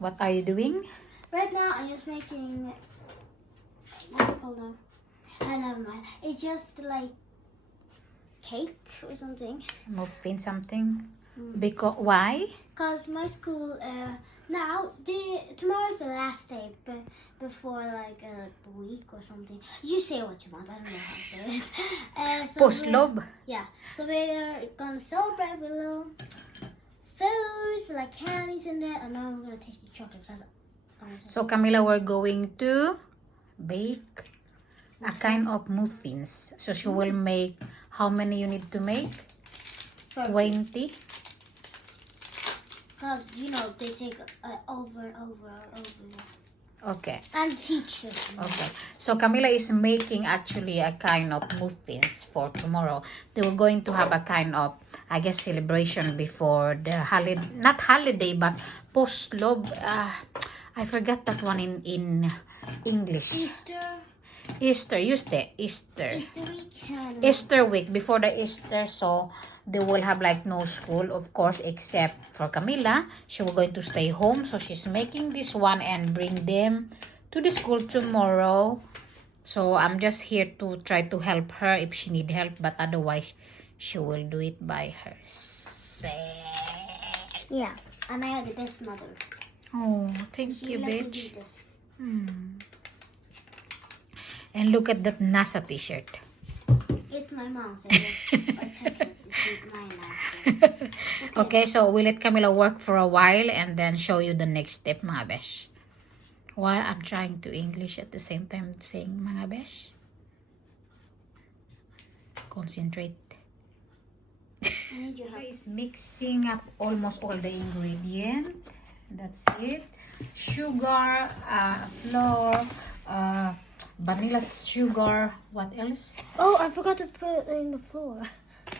What are you doing? Right now, I'm just making. What's it called now? Never mind. It's just like cake or something. Muffin something? Because why? Cause my school now tomorrow's the last day, but before like a week or something. You say what you want. I don't know how to say it. Postlob. Yeah. So we're gonna celebrate with little foods like candies in there, and now we're gonna taste the chocolate. So Camilla, we're going to bake a kind of muffins. So she will make, how many you need to make? 20. Because, you know, they take over and over and over. Okay. And teachers. Okay. So Camilla is making actually a kind of muffins for tomorrow. They were going to have a kind of, I guess, celebration before the holiday, not holiday, but post-lob. I forgot that one in English. Easter week. Easter week, before the Easter, so they will have like no school, of course, except for Camilla. She will going to stay home, so she's making this one and bring them to the school tomorrow. So I'm just here to try to help her if she need help, but otherwise she will do it by herself. Yeah, and I have the best mother. Oh, thank you, bitch. And look at that NASA t-shirt. It's my mom's, I guess. Or technically, it's mine now. Okay, so we'll let Camilla work for a while and then show you the next step, mga besh. While I'm trying to English at the same time saying mga besh. Concentrate. I need your help. Is mixing up almost all the ingredient. That's it. Sugar, flour, vanilla sugar. What else? Oh, I forgot to put it in the floor.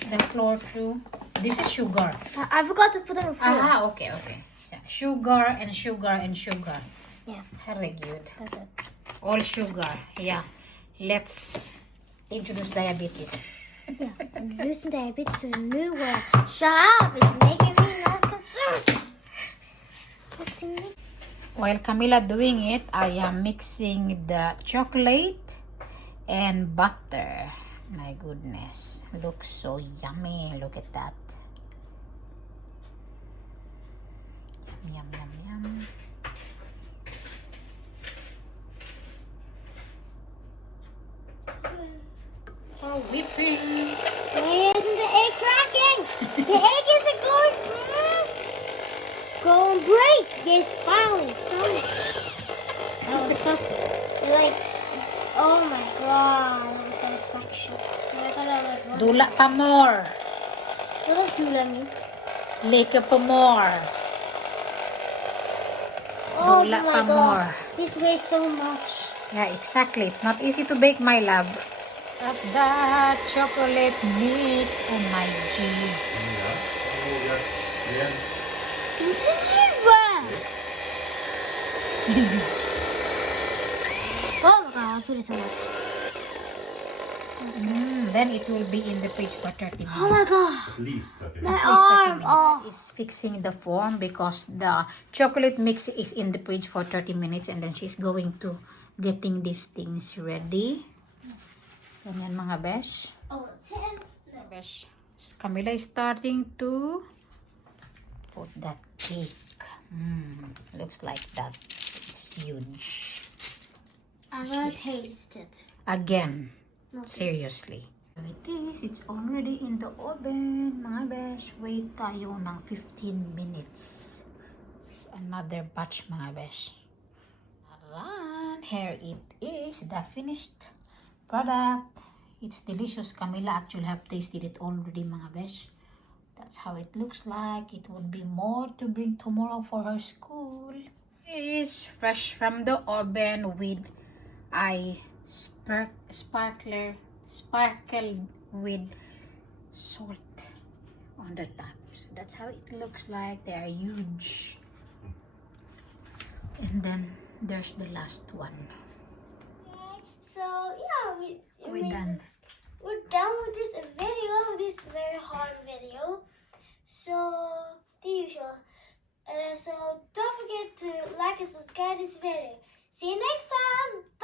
The flour too. This is sugar. I forgot to put it in the floor. Okay. So, sugar and sugar and sugar. Yeah. Very good. That's it. All sugar. Yeah. Let's introduce diabetes. Yeah. Introducing diabetes to a new world. Shut up! It's making me not concerned. While Camilla doing it, I am mixing the chocolate and butter. My goodness, looks so yummy. Look at that. Yum, yum, yum. Oh, whipping. Why isn't the egg cracking? The egg isn't going break. Yes, finally, son. That was so like, oh my god, that was satisfaction. Dula pa more. What does dula mean? Leka pa more. Oh Dula my pa god, more. this weighs so much. Yeah, exactly. It's not easy to bake, my love. At that chocolate mix, oh my G. Oh my god, I put it too much. Then it will be in the fridge for 30 minutes. Oh my god. At least, okay. My At least 30 arm. minutes Oh. is fixing the form because the chocolate mix is in the fridge for 30 minutes and then she's going to getting these things ready. Ganyan mga besh. Oh, 10. No. Besh. Camilla is starting to put that cake. Looks like that. It's huge. I'm gonna taste it. Again. No, Seriously. It is. It's already in the oven. Mga besh. Wait tayo ng 15 minutes. It's another batch mga besh. Ayan. Here it is. The finished product. It's delicious. Camilla actually have tasted it already mga besh. That's how it looks like. It would be more to bring tomorrow for her school. It is fresh from the oven with sparkled with salt on the top. So that's how it looks like. They are huge. And then there's the last one. So yeah, We're done. We're done with this video, this very hard video. So the usual. So don't forget to subscribe to this video. See you next time.